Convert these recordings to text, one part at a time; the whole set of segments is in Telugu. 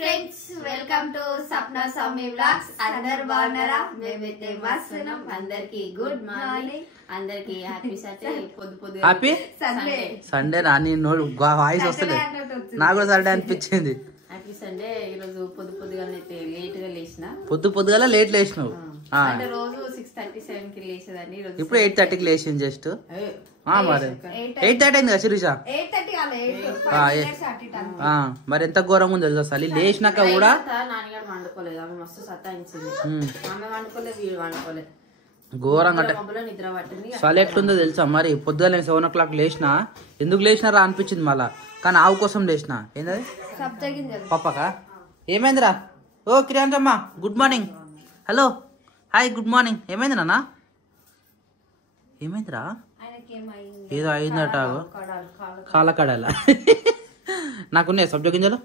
Friends, welcome to Sapna Swami vlogs. అందరు బాగున్నారా? మేమైతే మస్తున్నాం. అందరికి గుడ్ మార్నింగ్, అందరికి హ్యాపీ సాటర్డే. పొద్దు హ్యాపీ సండే నాని వాయిస్ వస్తలేదు, నాకు కూడా సండే అనిపించింది. Happy Sunday. ఈరోజు పొద్దుగాల లేట్ గా లేచిన. పొద్దుగాల లేట్ లేచినావు అంటే రోజు 6:37 కి లేచేదాన్ని. ఇప్పుడు 8:30కి లేచింది జస్ట్. మరి 8:30 అయింది కదా శిరీష? మరి ఎంత ఘోరంగా ఉంది తెలుసా? చలి లేచినాక కూడా నాన్నగారు వండుకోలేదు, ఆమె మస్తు సతాయించింది. ఆమె వండుకోలేదు, వీడు వండుకోలేదు. ఘోరంగా నిద్ర పట్టింది. చలి ఎట్లుందో తెలుసా? మరి పొద్దుగా నేను 7 o'clock లేచినా, ఎందుకు లేచినారా అనిపించింది మళ్ళా. కానీ ఆవు కోసం లేచిన. ఏంటది? పప్పకా? ఏమైందిరా? ఓ కిరాంతమ్మ, good morning. Hello, hi, good morning. ఏమైంది నాన్న? ఏమైందిరా? ఏదో అయిందట. కాలకడాల నాకున్నాయి సబ్జా గింజలు.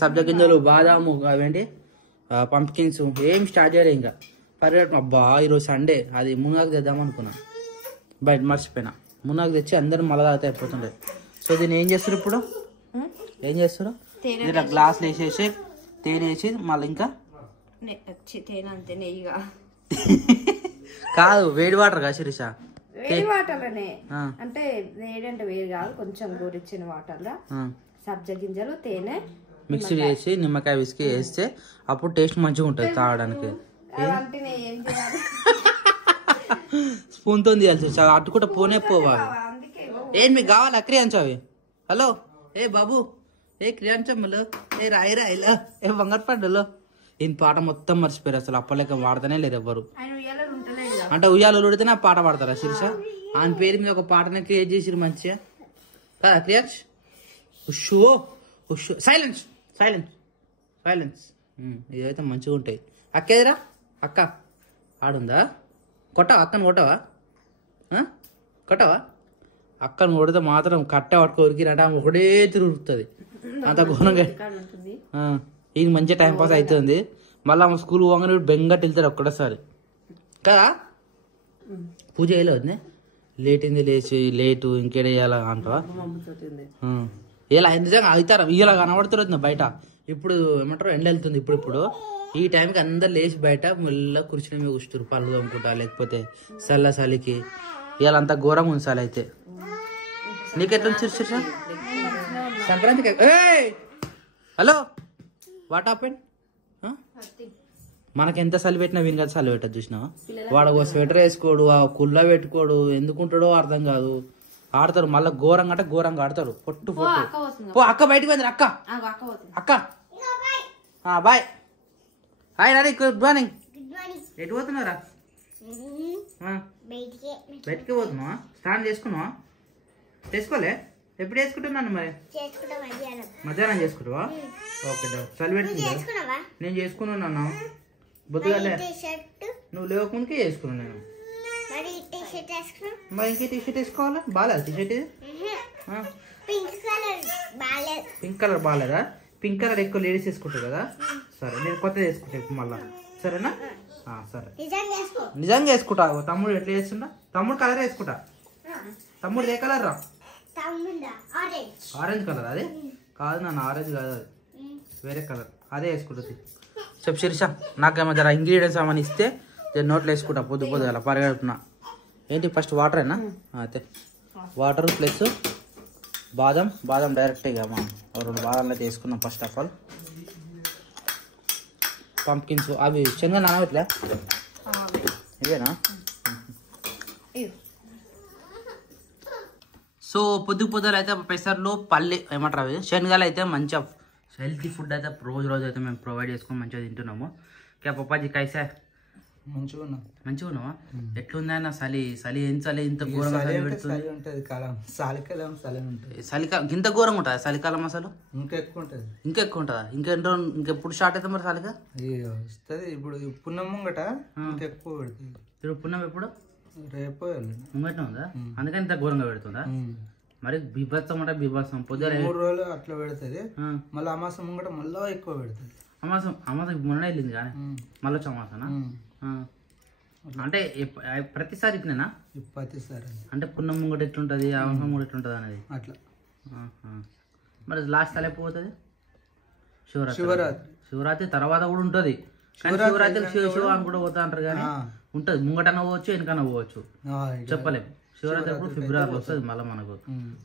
సబ్జా గింజలు, బాదాము, అవేంటి పంప్కిన్స్ ఏం స్టార్ట్ చేయలే ఇంకా. పరిగెట్టం. అబ్బా ఈరోజు సండే, అది మునగాకు తెద్దాం అనుకున్నా, బయట మర్చిపోయినా. మునగాకు తెచ్చి అందరూ మళ్ళా తాగితే అయిపోతుండే. సో దీన్ని ఏం చేస్తారు ఇప్పుడు? ఏం చేస్తారు? ఇలా గ్లాసులు వేసేసి తేనె వేసి మళ్ళీ ఇంకా కాదు, వేడి వాటర్ కదా శిరీష? వేడి వాటర్ లోనే, అంటే వేడి అంటే వేడి కాదు, కొంచెం గోరిచ్చిన వాటర్ లో సబ్జా గింజలు, తేనె మిక్సీ చేసి నిమ్మకాయ విసికి వేస్తే అప్పుడు టేస్ట్ మంచిగా ఉంటుంది తాగడానికి. స్పూన్ తో తీయాల్సి అట్టుకుంటా పోనే పోవాలి. ఏం మీకు కావాలి? క్రియాంచ అవి. హలో, ఏ బాబు, ఏ క్రియాంచమ్మలు, ఏ రాయి రాయిలో, ఏ బంగారు పండులో. ఈయన పాట మొత్తం మర్చిపోయారు అసలు. అప్పలేక వాడతానే లేరు ఎవ్వరు. అంటే ఉయ్యాలు ఉడితే నా పాట పాడతారా శిరీష? ఆయన పేరు మీద ఒక పాటనే క్రియేట్ చేసిరు మంచిగా కదా క్రియాచ్? ఉషో ఉషో, సైలెన్స్ సైలెన్స్ సైలెన్స్. ఇదైతే మంచిగా ఉంటాయి. అక్కేదిరా? అక్క ఆడుందా? కొట్టవా? అక్కను కొట్టవా? కొట్టవా? అక్కను కొడితే మాత్రం కట్ట పట్టుకోరికినట ఒకటే తిరుగుతుంది. అంత ఘోరంగా ఈయన మంచిగా టైంపాస్ అవుతుంది. మళ్ళీ స్కూల్ పోగానే బెంగట్ వెళ్తారు ఒక్కడేసారి కదా. పూజ వేయలేదు, లేట్ అయింది, లేటు ఇంకేడ వేయాలా అంటావా? ఇలా నిజంగా అవుతారా? ఇలా కనబడుతున్నారు బయట. ఇప్పుడు ఏమంటారు, ఎండ వెళ్తుంది. ఇప్పుడు ఈ టైంకి అందరు లేచి బయట మెల్ల కూర్చుని మీద కూర్చుంటారు, పళ్ళు తోముకుంటా, లేకపోతే చలికి. ఇలా అంతా ఘోరంగా ఉంది చలి అయితే. నీకెట్లా చూసా సంక్రాంతికి? Hello, what happened? మనకెంత చలి పెట్టినా వీని కదా చలి పెట్టదు చూసినావా? వాడు ఒక స్వెటర్ వేసుకోడు, ఆ కుళ్ళ పెట్టుకోడు, ఎందుకుంటాడో అర్థం కాదు. ఆడతారు మళ్ళీ ఘోరంగా, అంటే ఘోరంగా ఆడతారు. పొట్టు పో. అక్క బయటకు పోయింది. అక్క అక్క bye. Hi daddy, good morning. ఎటు పోతున్నారా? బయటికి పోతున్నావా? స్నానం చేసుకున్నావా? చేసుకోలే? ఎప్పుడు వేసుకుంటున్నాను మరి? మధ్యాహ్నం చేసుకుంటావా? ఓకే, చలి పెడుతుంది. నేను చేసుకున్నాను బొద్దుగాలే, నువ్వు లేవకుంటే చేసుకున్నాను నేను. మరి ఇంకే టీషర్ట్ వేసుకోవాలా? బాగాలేదు టీషర్ట్ ఇది. పింక్ కలర్ బాగాలేదా? పింక్ కలర్ ఎక్కువ లేడీస్ వేసుకుంటారు కదా. సరే, నేను కొత్తది వేసుకుంటా మళ్ళా. సరేనా? సరే, నిజంగా వేసుకుంటా. తమ్ముడు ఎట్లా వేస్తుందా? తమ్ముడు కలర్ వేసుకుంటా. తమ్ముడు ఏ కలర్ రా? Orange colour. అదే కాదు నాన్న, ఆరెంజ్ కాదు, అది వేరే కలర్. అదే వేసుకుంటుంది. చెప్పు శిరీష, నాకేమో జర ఇంగ్రీడియంట్స్ ఏమైనా ఇస్తే నేను నోట్లో వేసుకుంటా పొద్దుగల పరిగెడుతున్నా. ఏంటి ఫస్ట్ వాటరేనా? అయితే వాటర్ ప్లస్ బాదం డైరెక్ట్ ఇక మనం 2 బాదాలు అయితే వేసుకున్నాం. ఫస్ట్ ఆఫ్ ఆల్ పంప్కిన్స్, అవి శనగ నానబెట్టలే, ఇవేనా? సో పొద్దులు అయితే పెసర్లు, పల్లి ఏమంటారు అవి శనగలు అయితే మంచిగా హెల్తీ ఫుడ్ అయితే రోజు అయితే మేము ప్రొవైడ్ చేసుకొని మంచిగా తింటున్నాము. ఓకే పప్పాజీ, కైసా? మంచిగా ఉన్నావా? ఎట్లుందా చలి? ఏం చలి ఇంత ఘోరంగా పెడుతుంది? చలికాలం ఇంత ఘోరంగా ఉంటుందా చలికాలం? అసలు ఇంకా ఎక్కువ ఉంటుందా? ఇంకెప్పుడు స్టార్ట్ అవుతుంది మరి చలిగా? ఇప్పుడు పున్నం ముంగట ఎక్కువ పెడుతుంది. ఇప్పుడు పున్నం ఎప్పుడు? రేపు ముంగట ఉందా? అందుకని ఇంత ఘోరంగా పెడుతుందా? మరి బీభత్సం అంటే బీభత్సం. పొద్దున 3 రోజులు అట్లా పెడుతుంది, మళ్ళీ అమాసం ముంగట మళ్ళీ ఎక్కువ పెడుతుంది. అమాసం మొన్న వెళ్ళింది కానీ మళ్ళీ వచ్చి అమాసనా? అంటే ప్రతిసారి ఇట్నేనా? ప్రతిసారి. అంటే పున్నం ముంగట ఎట్లుంటది, అమాసం ముంగట ఎట్లుంటది అనేది అట్లా. మరి లాస్ట్ తల ఎప్పుడు పోతుంది? శివరాత్రి తర్వాత కూడా ఉంటది. కానీ శివరాత్రి శివ అని కూడా పోతా అంటారు కానీ ఉంటది. ముంగటన పోవచ్చు, వెనకన పోవచ్చు, చెప్పలేము. శివరాత్రి అప్పుడు ఫిబ్రవరిలో వస్తుంది మళ్ళీ మనకు.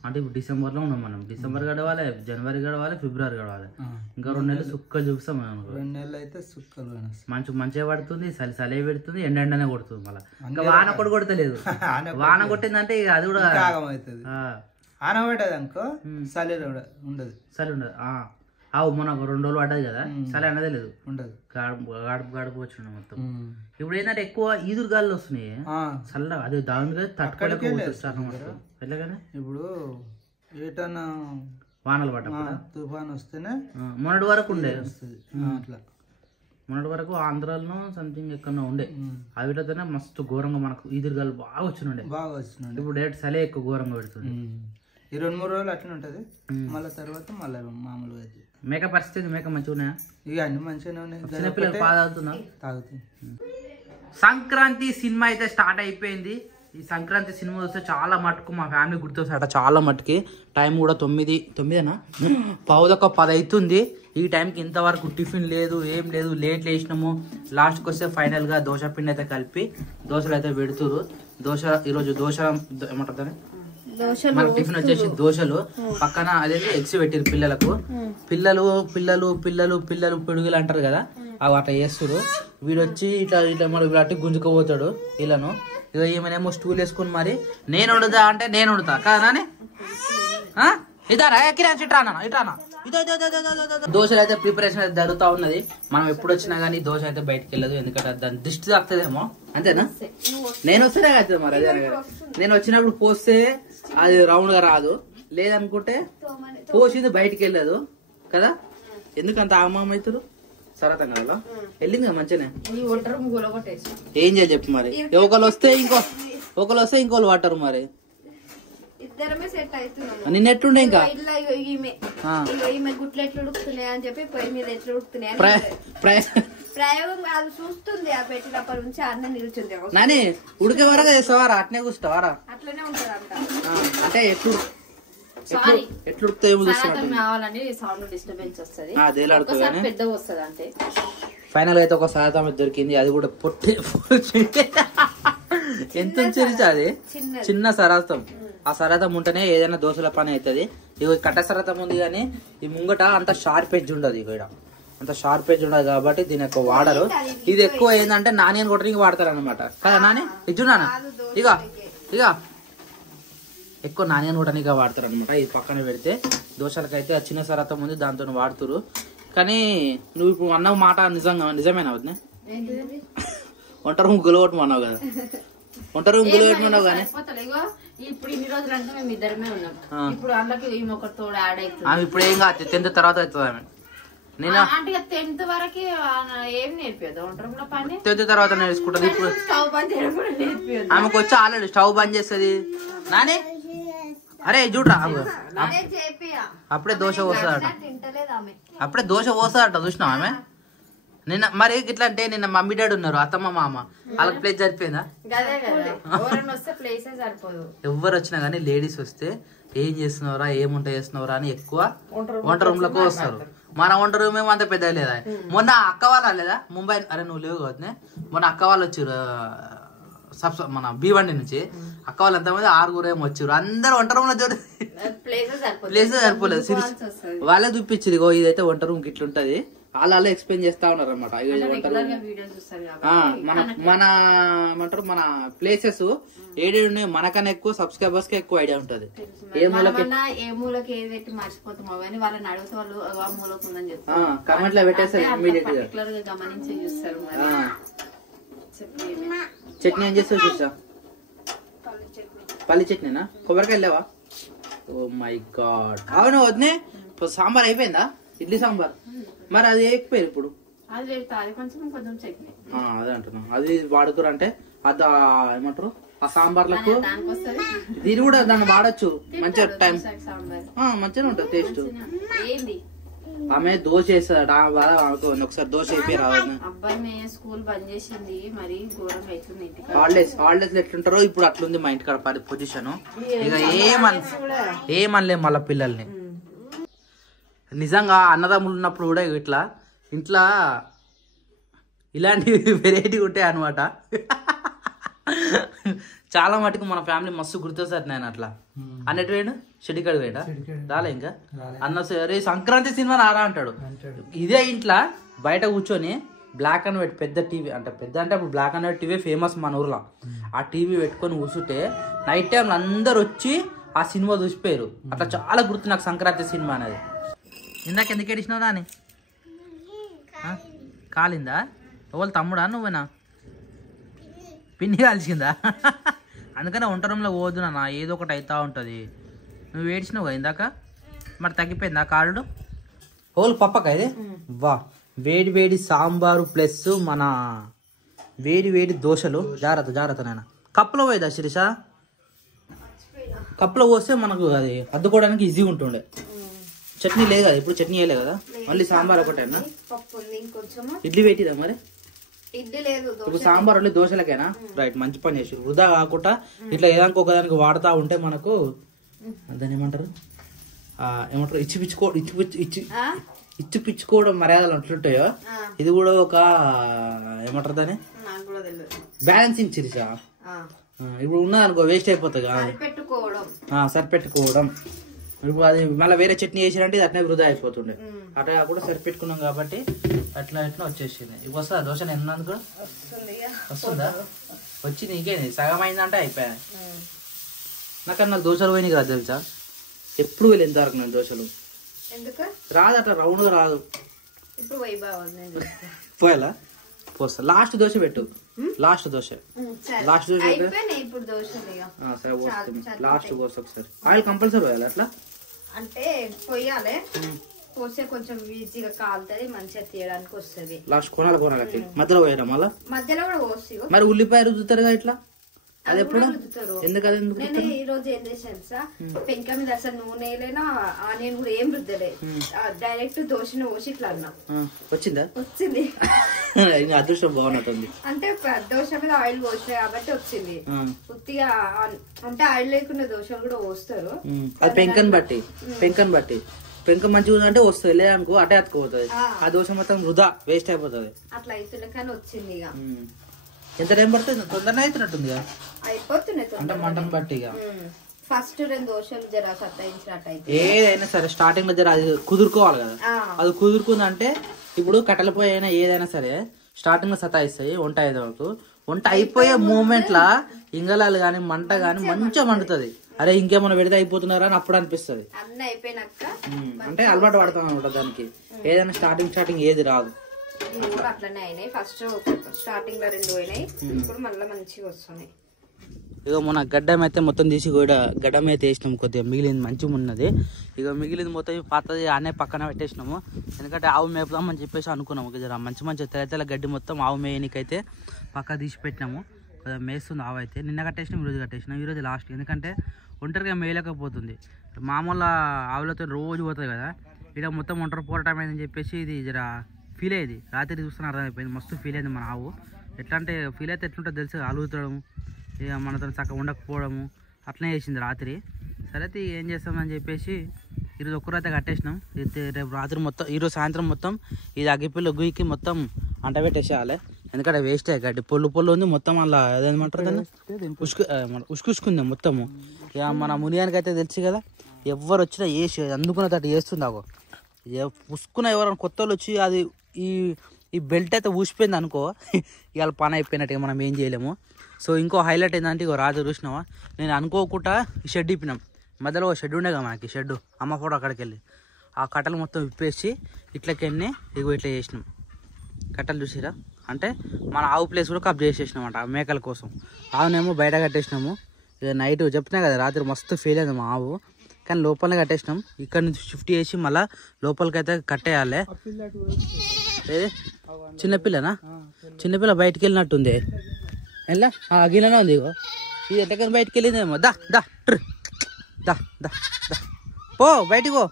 అంటే ఇప్పుడు డిసెంబర్ లో ఉన్నాం మనం. డిసెంబర్ గడవాలి, జనవరి గడవాలి, ఫిబ్రవరి గడవాలి. ఇంకా 2 నెలలు సుక్కలు చూపిస్తాం మనం. 2 నెలలు అయితే సుక్కలు మంచిగా పడుతుంది, చలి పెడుతుంది, ఎండనే కొడుతుంది. మళ్ళీ ఇంకా వాన కూడా కొడతలేదు. వాన కొట్టిందంటే అది కూడా ఆన పడ్డది అనుకో చలి ఉండదు. చలి ఉండదు. మొన్న 2 రోజులు పడ్డది కదా, చలి అనేది లేదు, ఉండదు. గడుపు వచ్చిండ మొత్తం. ఇప్పుడు ఏంటంటే ఎక్కువ ఈదురు గాలు వస్తున్నాయి చల్లగా. అది దాని తట్టుకోలేకపోతుంది. ఎలాగనే ఇప్పుడు ఏటన్నా వానలు పడ్డ తుఫాన్ వస్తేనే మొన్నటి వరకు ఉండే అట్లా. మొన్నటి వరకు ఆంధ్రాలో సంథింగ్ ఎక్కడో ఉండే. అవిటతోనే మస్తు ఘోరంగా మనకు ఈదురుగాలు బాగా వచ్చినుండే. ఇప్పుడు డైరెక్ట్ చలి ఎక్కువ ఘోరంగా పెడుతుంది. ఈ 2-3 రోజులు అట్లా ఉంటది. మళ్ళీ తర్వాత మళ్ళీ మామూలుగా అయితే మేక పరిస్థితి మేక మంచిగా ఉన్నాయా? ఇక అన్ని మంచిగానే ఉన్నాయి. చిన్నపిల్లలు తాగుతుంది. సంక్రాంతి సినిమా అయితే స్టార్ట్ అయిపోయింది. ఈ సంక్రాంతి సినిమా చూస్తే చాలా మటుకు మా ఫ్యామిలీ గుర్తొస్తాడ. చాలా మటుకి టైం కూడా 9:09 10 అవుతుంది. ఈ టైంకి ఇంతవరకు టిఫిన్ లేదు, ఏం లేదు. లేట్ లేచినాము. లాస్ట్కి వస్తే ఫైనల్గా దోశ పిండి అయితే కలిపి దోశలు అయితే పెడుతురు. ఈరోజు దోశ ఏమంటారు, మన టిఫిన్ వచ్చేసి దోశలు. పక్కన అదేంటి ఎగ్స్ పెట్టిరు పిల్లలకు. పిల్లలు పిల్లలు పిల్లలు పిల్లలు పిడుగులు అంటారు కదా, అవి అట్లా చేస్తుడు. వీడు వచ్చి ఇట్లా మరి అట్టి గుంజుకోపోతాడు వీళ్ళను. ఇక ఈమెనేమో స్టూల్ వేసుకుని మరి నేను వండుతా అంటే నేను వండుతా కాదని ఇదారా కిరాన్ ఇట్రానా ఇట్రానా. దోశలు అయితే ప్రిపరేషన్ అయితే జరుగుతూ ఉన్నది. మనం ఎప్పుడు వచ్చినా గానీ దోశ అయితే బయటకు వెళ్ళదు, ఎందుకంటే దాని దిష్టి తాకుతుందేమో. అంతేనా? నేను వస్తేనే కదా మరి. అదే నేను వచ్చినప్పుడు పోస్తే అది రౌండ్ గా రాదు, లేదనుకుంటే పోసింది బయటికి వెళ్ళదు కదా. ఎందుకంత ఆమాం అవుతారు సరతం కదా. వెళ్ళింది కదా మంచిగానే. ఏం చేయాలి చెప్పు మరి. ఒకళ్ళు వస్తే ఇంకోళ్ళు పట్టరు మరి. నిన్నెట్లుండే ఇంకా గుట్లు ఎట్లు ఉడుకుతున్నాయి అని చెప్పి పొయ్యి మీద ఎట్లు ఉడుకుతున్నాయి ప్రయోగం అది చూస్తుంది. ఆ పెట్టినప్పటి నుంచి అన్నం నిలుచుంది. నాని ఉడికే వరకు చేస్తావారా? అట్నే కూర్చుంటావారా? అట్లనే ఉంటది అంట. అంటే ఎట్లుడుకుతాయేమో కావాలని సౌండ్ డిస్టర్బెన్స్ వస్తుంది, పెద్దగా వస్తుంది. అంటే ఫైనల్ అయితే ఒక శాతం దొరికింది. అది కూడా పొట్టి ఎంత ఉంచేది అది చిన్న సరాతం. ఆ సరాతం ఉంటేనే ఏదైనా దోశల పని అవుతుంది. ఇక కట్ట సరాతం ఉంది కానీ ఈ ముంగట అంత షార్ప్ ఎడ్జ్ ఉండదు. ఇక్కడ అంత షార్ప్ ఎడ్జ్ ఉండదు కాబట్టి దీని ఎక్కువ వాడరు. ఇది ఎక్కువ ఏంటంటే నాని కొట్టడానికి వాడతారు అనమాట కదా. నాని ఇచ్చున్నాను ఇక ఎక్కువ నాని కొట్టడానికి వాడతారు అనమాట. ఇది పక్కన పెడితే దోశలకైతే ఆ చిన్న సరాతం ఉంది, దాంతో వాడుతురు. కానీ నువ్వు ఇప్పుడు అన్న మాట నిజమేనా వద్దు? ఒంటరి ముగ్గులు కొట్టమన్నావు కదా. ఒంటరి ముగ్గులు కొట్టమన్నావు కానీ ఇప్పుడు ఇన్ని రోజులు అంటే మేము ఇద్దరమే ఉన్నాం. ఇప్పుడు అందులోకి ఒకటి తోడు యాడ్ అవుతుంది. ఆమె ఇప్పుడు ఏం కాదు, 10th తర్వాత అవుతుంది ఆమె. నేను అంటే 10th వరకు ఏం నేర్పియదు ఒంటరిలో పని. 10th తర్వాత నేర్చుకుంటది. ఇప్పుడు స్టవ్ బంద్ చేయడం కూడా నేర్పియదు. ఆమెకు వచ్చి ఆల్రెడీ స్టవ్ బంద్ చేస్తుంది. నాని అరే చూడరా అప్పుడే దోశ పోస్తుందట. అప్పుడే దోశ పోస్తుందట చూసినావు ఆమె. నిన్న మరి ఇట్లా అంటే నిన్న మమ్మీ డాడీ ఉన్నారు, అత్తమ్మ మామ, వాళ్ళకి ప్లేస్ సరిపోయిందా? ఎవరు వచ్చినా గానీ లేడీస్ వస్తే ఏం చేస్తున్నారా ఏం వంట చేస్తున్నారా అని ఎక్కువ వంట రూమ్ లకు వస్తారు. మన వంట రూమ్ ఏమో అంత పెద్ద లేదా. మొన్న అక్క వాళ్ళు లేదా ముంబై, అరే నువ్వు లేవు కాబట్టి మొన్న అక్క వాళ్ళు వచ్చారు మన భీవండి నుంచి. అక్క వాళ్ళు ఎంతమంది 6 ఏమో వచ్చారు. అందరు వంట రూమ్ లో ప్లేస్ సరిపోలేదు. వాళ్ళే చూపించింది ఇదైతే వంట రూమ్ కి ఇట్లుంటది. వాళ్ళు ఎక్స్ప్లెయిన్ చేస్తా ఉన్నారు అనమాట. మన ఏమంటారు మన ప్లేసెస్ ఏడే మనకన్నా ఎక్కువ సబ్స్క్రైబర్స్ కి ఎక్కువ ఐడియా ఉంటది. ఏ మూలకి ఏది పెట్టి మర్చిపోతామో కానీ వాళ్ళని అడిగితే వాళ్ళు ఆ మూలకు ఉందని చెప్తారు. కమెంట్ లో పెట్టేస్తారు ఇమీడియట్ గా గమనించి చూస్తారు. చట్నీ ఏం చేస్తావు చూసా? పల్లి చట్నీనా? కొబ్బరికాయ లేవా? Oh my god. అవును వద్దే సాంబార్ అయిపోయిందా? ఇడ్లీ సాంబార్ మరి అది వేయకపోయారు ఇప్పుడు. అదే అంటున్నా అది వాడుతురు అంటే అది ఏమంటారు ఆ సాంబార్లకు దీని కూడా దాన్ని వాడచ్చు. మంచిగా టైం మంచిగా ఉంటుంది టేస్ట్. ఆమె దోశ వేస్తుందట. ఒకసారి దోశ అయిపోయి రావాలి. స్కూల్ బంద్ చేసింది మరి హాలిడేస్ ఎట్లుంటారో ఇప్పుడు అట్లుంది మా ఇంటికాడ పొజిషన్. ఇక ఏమనలేం మళ్ళీ పిల్లల్ని. నిజంగా అన్నదమ్ములు ఉన్నప్పుడు కూడా ఇట్లా ఇంట్లో ఇలాంటి వెరైటీ ఉంటాయి అనమాట. చాలా మటుకు మన ఫ్యామిలీ మస్తు గుర్తొస్తారు నేను అట్లా అన్నట్టు వేడు షెడ్డికాడు వేడా రాలే ఇంకా అన్న సరే సంక్రాంతి సినిమా రారా అంటాడు. ఇదే ఇంట్లో బయట కూర్చొని బ్లాక్ అండ్ వైట్ పెద్ద టీవీ అంటే పెద్ద అంటే అప్పుడు black and white TV famous మన ఊర్లో. ఆ టీవీ పెట్టుకొని కూర్చుంటే నైట్ టైంలో అందరు వచ్చి ఆ సినిమా చూసిపోయారు. అట్లా చాలా గుర్తు నాకు సంక్రాంతి సినిమా అనేది. ఇందాక ఎందుకు ఏడిచినావు నాని? కాలిందా? ఎవరు తమ్ముడా నువ్వేనా? పిన్ని కాల్చిందా? అందుకనే ఒంటరంలో పోదు నాన్న, ఏదో ఒకటి అవుతా ఉంటుంది. నువ్వు ఏడ్చినావు కదా ఇందాక, మరి తగ్గిపోయిందా కాళ్ళు? ఓలు పప్పక ఇది వా వేడి వేడి సాంబారు ప్లస్ మన వేడి వేడి దోశలు. జాగ్రత్త జాగ్రత్త నాయన. కప్పులో పోయేదా శిరీష? కప్పులో పోస్తే మనకు అది అద్దుకోవడానికి ఈజీగా ఉంటుండే. చట్నీ లేదు కదా ఇప్పుడు, చట్నీ వేయలే కదా, మళ్ళీ సాంబార్ ఒకటేనా? ఇడ్లీ పెట్టిదా మరి? ఇప్పుడు సాంబార్ వండి దోశలకేనా? రైట్, మంచి పని చేసి వృధా కాకుండా ఇట్లా ఏదానికి ఒకదానికి వాడుతూ ఉంటే మనకు దాన్ని ఏమంటారు ఇచ్చిపుచ్చుకోవడం మర్యాదలు అట్లుంటాయో ఇది కూడా ఒక ఏమంటారు దాన్ని బ్యాలెన్సింగ్ చిరిసా. ఇప్పుడు ఉన్నదనుకో వేస్ట్ అయిపోతుంది కదా, సరిపెట్టుకోవడం. ఇప్పుడు అది మళ్ళీ వేరే చట్నీ వేసినంటే ఇది అట్నే వృధా అయిపోతుండే. అట్లా కాకుండా సరిపెట్టుకున్నాం కాబట్టి అట్లా ఎట్లా వచ్చేసింది. ఇప్పుడు వస్తుందా దోశ? ఎన్నందుకు వస్తుందా? వచ్చి నీకేంది సగం అయిందంటే అయిపోయా. నాకన్నా నాకు దోశలు పోయినాయి కదా తెలుసా, ఎప్పుడు వెళ్ళి ఎంతవరకు నేను దోశలు రాదు, అట్లా రౌండ్ గా రాదు. పోయాలా? పోస్తా. లాస్ట్ దోశ పెట్టు, లాస్ట్ దోశ సరే లాస్ట్ పోస్తా ఒకసారి. ఆయిల్ కంపల్సరీ పోయాలి అట్లా అంటే పోయాలి, పోస్తే కొంచెం ఈజీగా కాలుతుంది, మంచిగా తీయడానికి వస్తుంది. లాస్ట్ కొనాలి మధ్యలో పోయారా? మధ్యలో కూడా పోసి మరి ఉల్లిపాయ రుద్దుతారు కదా ఇట్లా, అది ఎప్పుడు ఎందుకు? నేను ఈ రోజు ఏం చేశాను సార్, పెంక మీద అసలు నూనె లేనా ఆనియన్ కూడా ఏం రుద్దలే, డైరెక్ట్ దోశను పోసి ఇట్లా అన్నా. వచ్చిందా? వచ్చింది. అదృష్టం బాగున్నట్టుంది. అంటే దోశ మీద ఆయిల్ పోసినాయి కాబట్టి వచ్చింది. ఉత్తిగా అంటే ఆయిల్ లేకుండా దోశలు కూడా పోస్తారు. అది పెంకని బట్టి పెంక మంచిగా ఉందంటే వస్తుంది, లేదనుకో అటే అతుకుపోతుంది. ఆ దోశ మొత్తం వృధా వేస్ట్ అయిపోతుంది. అట్లా అవుతుంది కానీ వచ్చింది. ఇక ఎంత టైం పడుతుంది? తొందరనే అవుతున్నట్టుంది అయిపోతున్నాయి అంటే మంటను బట్టి. ఫస్ట్ 2 దోశలు జర సత్తాయించినట్టు ఏదైనా సరే స్టార్టింగ్ లో జర అది కుదురుకోవాలి కదా. అది కుదురుకుందంటే ఇప్పుడు కట్టెల పొయ్యి అయినా ఏదైనా సరే స్టార్టింగ్ లో సతాయిస్తాయి. వంట అయ్యే వరకు, వంట అయిపోయే మూమెంట్ లా ఇంగలాలు గాని మంట గాని మంచిగా మండుతుంది. అరే ఇంకేమైనా పెడితే అయిపోతున్నారా అని అప్పుడు అనిపిస్తుంది. అంటే అలవాటు పడతాం అనమాట దానికి. ఏదైనా స్టార్టింగ్ ఏది రాదు. అట్లనే అయినాయి. ఫస్ట్ స్టార్టింగ్ లో 2 అయినాయి, ఇప్పుడు మళ్ళీ మంచిగా వస్తున్నాయి. ఇక మన గడ్డం అయితే మొత్తం తీసి కూడా గడ్డం అయితే వేసినాము. కొద్దిగా మిగిలింది మంచిగా ఉన్నది. ఇక మిగిలింది మొత్తం పాతది అనే పక్కన పెట్టేసినాము. ఎందుకంటే ఆవు మేపుదామని చెప్పేసి అనుకున్నాము. జర మంచి తెల్ల గడ్డి మొత్తం ఆవు మేయనికైతే పక్క తీసి పెట్టినాము. మేస్తుంది ఆవు అయితే. నిన్న కట్టేసినాం, ఈరోజు కట్టేసినాం. ఈరోజు లాస్ట్, ఎందుకంటే ఒంటరిగా మేయలేకపోతుంది. మామూలు ఆవులతో రోజు పోతుంది కదా, ఇక్కడ మొత్తం ఒంటరి పోరాటం అయిందని చెప్పేసి ఇది జర ఫీల్ అయ్యేది. రాత్రి చూస్తున్న అర్థమైపోయింది, మస్తు ఫీల్ అయింది మన ఆవు. ఎట్లా అంటే ఫీల్ అయితే ఎట్లుంటుందో తెలుసు, అలుగుతాడము, ఇక మనతో చక్కగా ఉండకపోవడము అట్లనే చేసింది రాత్రి. సరే అయితే ఏం చేస్తామని చెప్పేసి ఈరోజు ఒక్కరైతే కట్టేసినాం. రేపు రాత్రి మొత్తం, ఈరోజు సాయంత్రం మొత్తం ఇది అగ్గిపిల్ల గుయ్యికి మొత్తం అంట పెట్టేసేయాలి. ఎందుకంటే వేస్ట్ అయ్యి గడ్డి పొల్లు ఉంది మొత్తం. అలా ఏదేమంటారు దాన్ని ఉసుకుంది మొత్తము. ఇక మన మునియానికి అయితే తెలుసు కదా, ఎవరు వచ్చినా వేసి అందుకున్న తట్టు చేస్తుంది. అగో ఉసుకున్న ఎవరైనా కొత్త వాళ్ళు వచ్చి అది ఈ బెల్ట్ అయితే ఊసిపోయింది అనుకో, ఇవాళ పని అయిపోయినట్టుగా మనం ఏం చేయలేము. సో ఇంకో హైలైట్ ఏంటంటే ఇక రాత్రి చూసినావా, నేను అనుకోకుండా ఈ షెడ్ ఇప్పినాం. మధ్యలో ఒక షెడ్ ఉండే కదా మనకి, షెడ్ అమ్మ ఫోటో అక్కడికి వెళ్ళి ఆ కట్టలు మొత్తం విప్పేసి ఇట్లకెళ్ళి ఇగో ఇట్లా చేసినాం. కట్టలు చూసిరా, అంటే మన ఆవు ప్లేస్ కూడా కప్ చేసేసినాం అంట మేకల కోసం. ఆవునేమో బయట కట్టేసినాము. ఇక నైట్ చెప్తున్నా కదా, రాత్రి మస్తు ఫీల్ అయింది మా ఆవు, కానీ లోపలనే కట్టేసినాం. ఇక్కడ నుంచి షిఫ్ట్ చేసి మళ్ళీ లోపలికైతే కట్టేయాలి. చిన్నపిల్లనా? చిన్నపిల్ల బయటికి వెళ్ళినట్టుంది. ఎలా గిన్నెనే ఉంది. ఇగో ఇది ఎట్టకని బయటికి వెళ్ళిందేమో. దా దా దా దా దా పో బయటికి పో.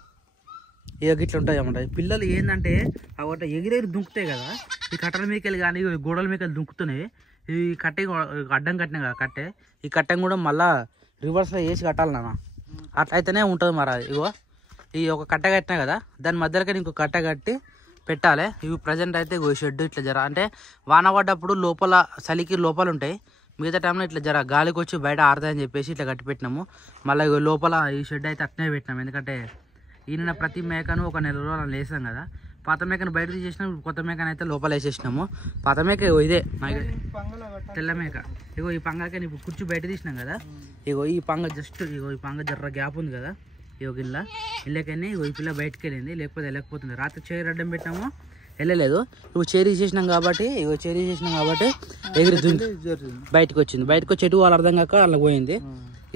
ఇక గిట్ల ఉంటుంది అన్నమాట. పిల్లలు ఏంటంటే అవి ఎగిరెగిరి దుంకుతాయి కదా, ఈ కట్టల మీకెళ్ళి కానీ గోడల మీకెళ్ళి దుంకుతున్నాయి. ఈ కట్టె అడ్డం కట్టినా కదా కట్టె, ఈ కట్టెని కూడా మళ్ళీ రివర్స్లో వేసి కట్టాలి నాన్న. అట్లయితేనే ఉంటుంది మరి. ఇగో ఈ ఒక కట్ట కట్టినా కదా దాని మధ్యలోకి ఇంకో కట్ట కట్టి పెట్టాలి. ఇవి ప్రజెంట్ అయితే షెడ్ ఇట్లా జర అంటే వాన పడ్డప్పుడు లోపల చలికి లోపల ఉంటాయి, మిగతా టైంలో ఇట్లా జర గాలికి వచ్చి బయట ఆడతాయని చెప్పేసి ఇట్లా కట్టి పెట్టినాము. మళ్ళీ లోపల ఈ షెడ్ అయితే అట్నే పెట్టినాము, ఎందుకంటే ఈయన ప్రతి మేకను ఒక నెల రోజులు అలా వేసాం కదా. పాత మేకను బయట తీసేసినాం, కొత్త మేకను అయితే లోపల వేసేసినాము. పాత మేక ఇదే తెల్ల మేక. ఇగో ఈ పంగకి ఇప్పుడు కుర్చీ బయట తీసినాం కదా, ఇగో ఈ పంగ జస్ట్ ఇగో ఈ పంగ జర్ర గ్యాప్ ఉంది కదా, ఇగో గిల్ల ఇళ్ళకైనా ఇగో ఈ పిల్ల బయటకు వెళ్ళింది, లేకపోతే వెళ్ళకపోతుంది. రాత్రి చైర్ అడ్డం పెట్టినాము వెళ్ళలేదు, ఇప్పుడు చైర్ తీసేసినాం కాబట్టి ఇగో చైర్ తీసేసినాం కాబట్టి ఎగిరి బయటకు వచ్చింది. బయటకు వచ్చి ఎటు వాళ్ళు అర్థం కాక అలా పోయింది.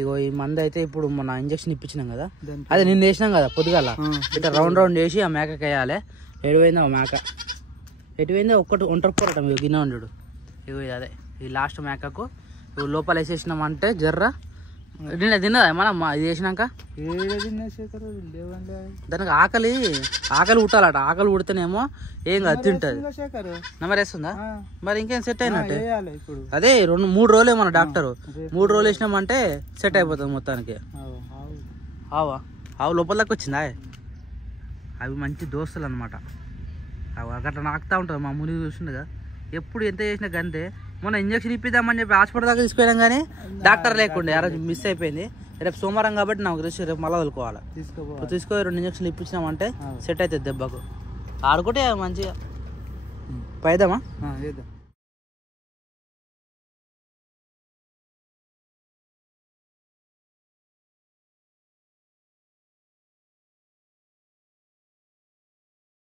ఇగో ఈ మంది అయితే ఇప్పుడు మన ఇంజక్షన్ ఇప్పించినాం కదా, అదే నిన్న వేసినాం కదా పొద్దుగాల, ఇట్లా రౌండ్ రౌండ్ వేసి ఆ మేకకి వేయాలి. ఎటుపోయిందో ఆ మేక ఎటుపోయిందో ఒక్కటి ఒంటరి పోరాటం ఇగో గిన్నె ఉండడు. ఇగో ఇది అదే ఈ లాస్ట్ మేకకు ఇవి లోపల వేసేసినామంటే జర్ర తిన్నదా మనం ఇది వేసినాక దానికి ఆకలి ఉట్టాలట. ఆకలి ఉడితేనేమో ఏం కాదు తింటది. నెంబర్ వేస్తుందా మరి ఇంకేం సెట్ అయినట్టే. అదే 2-3 రోజులే మన డాక్టర్ 3 రోజులు వేసినామంటే సెట్ అయిపోతుంది మొత్తానికి. ఆవు లోపల దాకా వచ్చిందా, అవి మంచి దోస్తులు అనమాట. అవి అట్లా నాకుతా ఉంటుంది. మా ముని చూసిండగా ఎప్పుడు ఎంత చేసినా గంతే. మొన్న ఇంజక్షన్ ఇప్పిద్దామని చెప్పి హాస్పిటల్ దాకా తీసుకెళ్ళాం కానీ డాక్టర్ లేకుండే, ఆ రోజు మిస్ అయిపోయింది. రేపు సోమవారం కాబట్టి నాకు తెలిసి రేపు మళ్ళీ వదులుకోవాలి. తీసుకొని 2 ఇంజక్షన్లు ఇప్పించినామంటే సెట్ అవుతుంది దెబ్బకు. ఆడుకుంటే మంచిగా పైదామా.